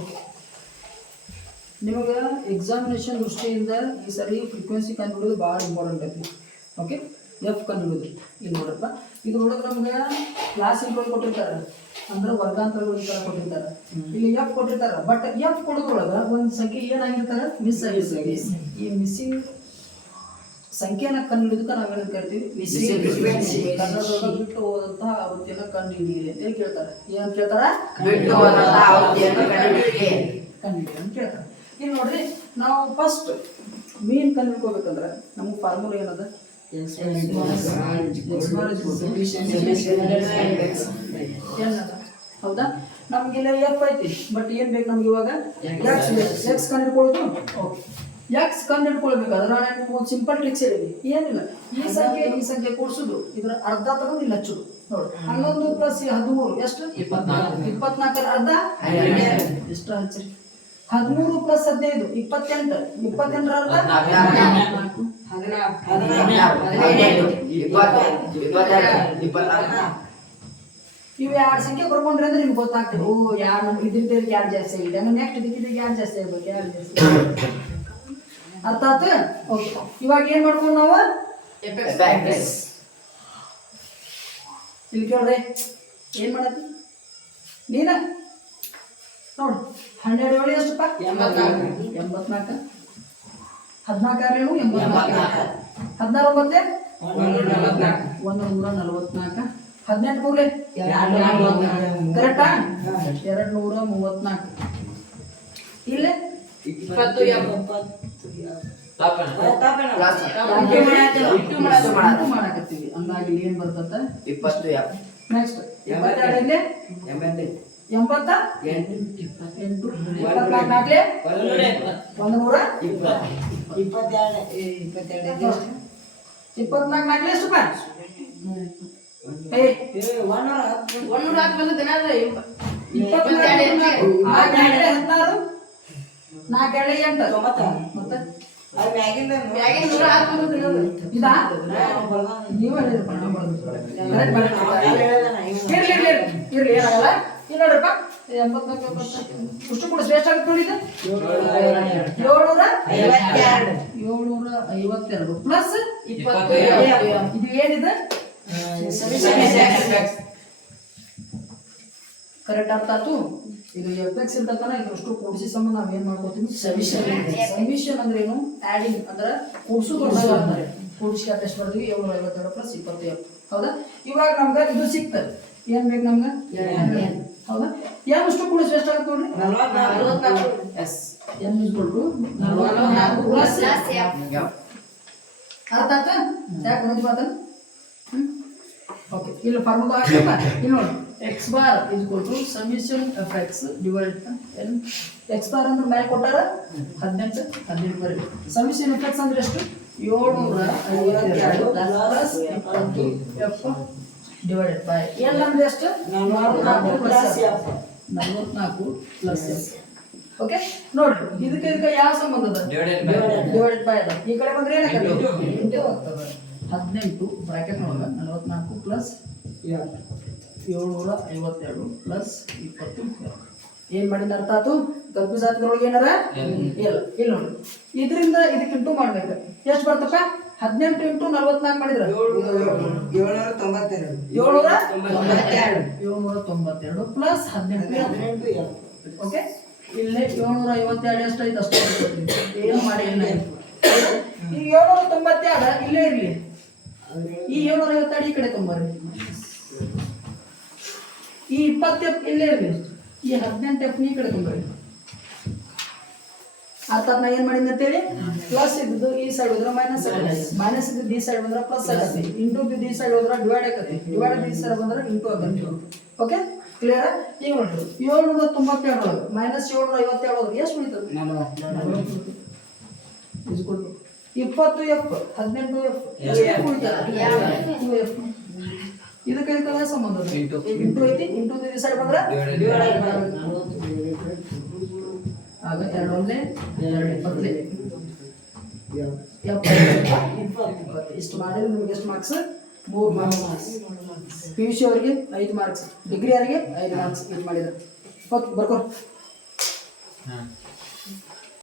Okay, ನಿಮಗೆ examination ದೃಷ್ಟಿಯಿಂದ ಈ ಸರಿ ಫ್ರೀಕ್ವೆನ್ಸಿ ಕಂಡುಹಿಡಿಯೋದು ಭಾಳ ಇಂಪಾರ್ಟೆಂಟ್ ಐತಿ. ಓಕೆ, ಎಫ್ ಕಂಡುಹಿಡಿದು ಇಲ್ಲಿ ನೋಡಪ್ಪ, ಇದು ನೋಡಿದ್ರೆ ನಮ್ಗೆ ಕ್ಲಾಸ್ ಇಂಟ್ರೋಲ್ ಕೊಟ್ಟಿರ್ತಾರೆ, ಅಂದ್ರೆ ವರ್ಗಾಂತರಗಳು ಈ ಥರ ಕೊಟ್ಟಿರ್ತಾರೆ. ಇಲ್ಲಿ ಎಫ್ ಕೊಟ್ಟಿರ್ತಾರೆ, ಬಟ್ ಎಫ್ ಕೊಡೋದ್ರೊಳಗೆ ಒಂದು ಸಂಖ್ಯೆ ಏನಾಗಿರ್ತಾರೆ, ಮಿಸ್ ಆಗಿರ್ತದೆ. ಈ ಮಿಸ್ಸಿಂಗ್ ಸಂಖ್ಯೆನ ಕಂಡುಹಿಡಿದಕ್ಕೆ ನಾವೇನು ಕರಿತೀವಿ, ಮಿಸ್ಸಿಂಗ್ ಫ್ರೀಕ್ವೆನ್ಸಿ. ಕನ್ನಡದೊಳಗೆ ಬಿಟ್ಟು ಹೋದಂತಹ ಆವೃತ್ತಿಯನ್ನು ಕಂಡುಹಿಡಿಯಿರಿ ಅಂತೇಳಿ ಕೇಳ್ತಾರೆ. ಏನಂತ ಕೇಳ್ತಾರೆ, ಬಿಟ್ಟು ಹೋದಂತಹ ಆವೃತ್ತಿಯನ್ನು ಕಂಡುಹಿಡಿಯಿರಿ ಅಂತ ಕೇಳ್ತಾರೆ. ಇಲ್ಲಿ ನೋಡ್ರಿ, ನಾವು ಫಸ್ಟ್ ಮೀನ್ ಕಂಡುಹಿಡ್ಕೋಬೇಕಂದ್ರೆ ನಮ್ಗೆ ಫಾರ್ಮುಲಾ ಏನದ, ಹೌದಾ. ನಮ್ಗಿಲ್ಲ ಎಫ್ ಐತಿ, ಬಟ್ ಏನ್ ಬೇಕು ನಮ್ಗೆ ಇವಾಗ, ಎಕ್ಸ್ ಕಂಡುಹಿಡ್ಕೊಳ್ಳೋದು. ಓಕೆ, ಎಕ್ಸ್ ಕಂಡುಹಿಡ್ಕೊಳ್ಬೇಕಾದ್ರೆ ನಾನು ಒಂದು ಸಿಂಪಲ್ ಟ್ರಿಕ್ಸ್ ಹೇಳಿದ್ವಿ, ಏನಿಲ್ಲ, ಈ ಸಂಖ್ಯೆ ಕೂಡಿಸೋದು, ಇದರ ಅರ್ಧ ತಗೊಂಡು ಇಲ್ಲಿ ಹಚ್ಚೋದು. ನೋಡಿ, 11 + 13 ಎಷ್ಟು, 24 ಅರ್ಧ ಎಷ್ಟು ಹಚ್ಚಿರಿ. 13 + 15 28, 28 ಅರ್ಧ 14. ಇವು ಎರಡು ಸಂಖ್ಯೆ ಬರ್ಕೊಂಡ್ರೆ ಅಂದ್ರೆ ನಿಮ್ಗೆ ಗೊತ್ತಾಗ್ತದೆ, ಓ ಯಾರು ಇದ್ರಿಂದ ಯಾರು ಜಾಸ್ತಿ ಆಗಿದೆ, ನೆಕ್ಸ್ಟ್ ಇದಕ್ಕಿದ್ರೆ ಯಾರು ಜಾಸ್ತಿ ಆಗ್ಬೇಕು, ಯಾರು ಜಾಸ್ತಿ ಅರ್ಥ ಆಯ್ತು. ಓಕೆ, ಇವಾಗ ಏನ್ ಮಾಡ್ಕೊಂಡು ನಾವು ಇಲ್ಲಿ ಕೇಳ್ರಿ, ಏನ್ ಮಾಡತ್ತಿ ನೀನ ನೋಡು, 12 ಏಳು ಎಷ್ಟಪ್ಪ, 84. 14 ಏನು 84, 16 9 144, 18 ಕೂಡಲೇ ಕರೆಕ್ಟಾ, 234. ಇಲ್ಲೇ 20 ಮಾಡಕತ್ತೀವಿ, ಹಂಗಾಗಿ ಇಲ್ಲಿ ಏನ್ ಬರ್ತದ 20. ನೆಕ್ಸ್ಟ್ 22 88, 24 24 ಎಷ್ಟಪ್ಪ, 752 ಪ್ಲಸ್ 20. ಇದು ಏನಿದೆ, ಕರೆಕ್ಟ್ ಅರ್ಥ ಆಯ್ತು. ಇದು ಎಫೆಕ್ಸ್ ಇರ್ತಕ್ಕನ ಇದಷ್ಟು ಕೂಡಿಸಿ ಸಂಬಂಧ ನಾವ್ ಏನ್ ಮಾಡ್ಕೋತೀವಿ, ಸಮಿಷನ್ ಅಂದ್ರೆ ಏನು, ಆಡಿಂಗ್ ಅಂದ್ರೆ ಕೂಡಿಸೋದು. ಕೂಡಿಸಿ ಎಷ್ಟು ಬರ್ತೀವಿ, 752 + 20. ಹೌದಾ. ಇವಾಗ ನಮ್ಗೆ ಇದು ಸಿಗ್ತದೆ, ಏನ್ ಬೇಕು ನಮ್ಗೆ, ಹೌದಾ. ಎಷ್ಟು ಕೂಡಿಸಿ ಎಷ್ಟಾಗುತ್ತೆ ನೋಡ್ರಿ, 44. ಎಸ್, n = 44 ಪ್ಲಸ್ ಅರ್ಥ ಆಯ್ತಾ, ಯಾಕೆ ಒಂದು ಮಾತನ್ನ. ಓಕೆ, ಇಲ್ಲಿ ಫಾರ್ಮುಲಾ ಹಾಕಪ್ಪ, ಇಲ್ಲಿ ನೋಡಿ, x bar = summation of x divided by n. x bar ಅಂದ್ರೆ ಮೇಲೆ ಕೊಟ್ಟಾರ 18 ಬರೀ. ಸಮಿಷನ್ of x ಅಂದ್ರೆ ಎಷ್ಟು, 752 plus 20 f divided by n ಅಂದ್ರೆ ಎಷ್ಟು, 44 ಪ್ಲಸ್ f. ಓಕೆ, ನೋಡ್ರಿ, ಇದಕ್ಕೆ ಯಾವ ಸಂಬಂಧ ಅದ, ಡಿವೈಡೆಡ್ ಬೈ ಅದ. ಈ ಕಡೆ ಬಂದ್ರೆ ಏನಾಗುತ್ತೆ, ಇಂಟು ಆಗ್ತದೆ. 18 ಬ್ರಾಕೆಟ್ ಒಳಗೆ 44 ಪ್ಲಸ್ 752 ಪ್ಲಸ್ 20. ಏನ್ ಮಾಡಿದ ಅರ್ಥ ಆಯ್ತು, ಕನ್ಫ್ಯೂಸ್ ಆದ್ರೊಳಗೆ ಏನಾರ ಇಲ್ಲ. ಇಲ್ಲಿ ನೋಡಿ, ಇದರಿಂದ ಇದಕ್ಕೆ ಇಂಟು ಮಾಡ್ಬೇಕು, ಎಷ್ಟು ಬರ್ತಪ್ಪ, 18 × 44 ಮಾಡಿದ್ರೆ 792 ಪ್ಲಸ್ 18. ಓಕೆ, ಇಲ್ಲಿ 752 ಎಷ್ಟೈತೆ ಅಷ್ಟು ಏನು ಮಾಡಿ ಇಲ್ಲ. ಈ 792 ಇಲ್ಲೇ ಇರ್ಲಿ, ಈ 752 ಈ ಕಡೆ ತೊಂಬರ್ರಿ, ಈ 20 ಇಲ್ಲೇ ಇರ್ಲಿ, ಈ 18 ಈ ಕಡೆ ತೊಂಬರ್ರಿ. ಅರ್ಥ ನಾ ಏನ್ ಮಾಡಿದ್ನ ಅಂತೇಳಿ, ಪ್ಲಸ್ ಇದ್ದು ಈ ಸೈಡ್ ಹೋದ್ರೆ ಮೈನಸ್ ಆಗತ್ತೆ, ಮೈನಸ್ ಇದ್ದು ಈ ಸೈಡ್ ಬಂದ್ರೆ ಪ್ಲಸ್ ಆಗತ್ತೆ, ಇಂಟು ಈ ಸೈಡ್ ಹೋದ್ರೆ ಡಿವೈಡ್ ಆಗತ್ತೆ, ಡಿವೈಡ್ ಈ ಸೈಡ್ ಬಂದ್ರೆ ಇಂಟು ಆಗತ್ತೆ. Okay, clear. ಈಗ ನೋಡ್ರಿ, 792 ಮೈನಸ್ 752 ಹೋದ್ರೆ ಎಷ್ಟು ಉಳಿತದೆ, 20 f 18 f ಇದಕ್ಕೆ ಸಂಬಂಧ ಇಂಟು ಐತಿ, ಇಂಟು ಈ ಸೈಡ್ ಬಂದ್ರೆ ಆಗ 2 1 2 20 ಇಷ್ಟು ಮಾಡಿದ್ರೆ ನಿಮ್ಗೆ ಎಷ್ಟು ಮಾರ್ಕ್ಸ್, 3 ಮಾರ್ಕ್ಸ್. PUC ಅವರಿಗೆ 5 ಮಾರ್ಕ್ಸ್, ಡಿಗ್ರಿ ಅವರಿಗೆ 5 ಮಾರ್ಕ್ಸ್. ಇದು ಮಾಡಿದ್ರೆ ಓಕೆ, ಬರ್ಕೋ. ಹಾಂ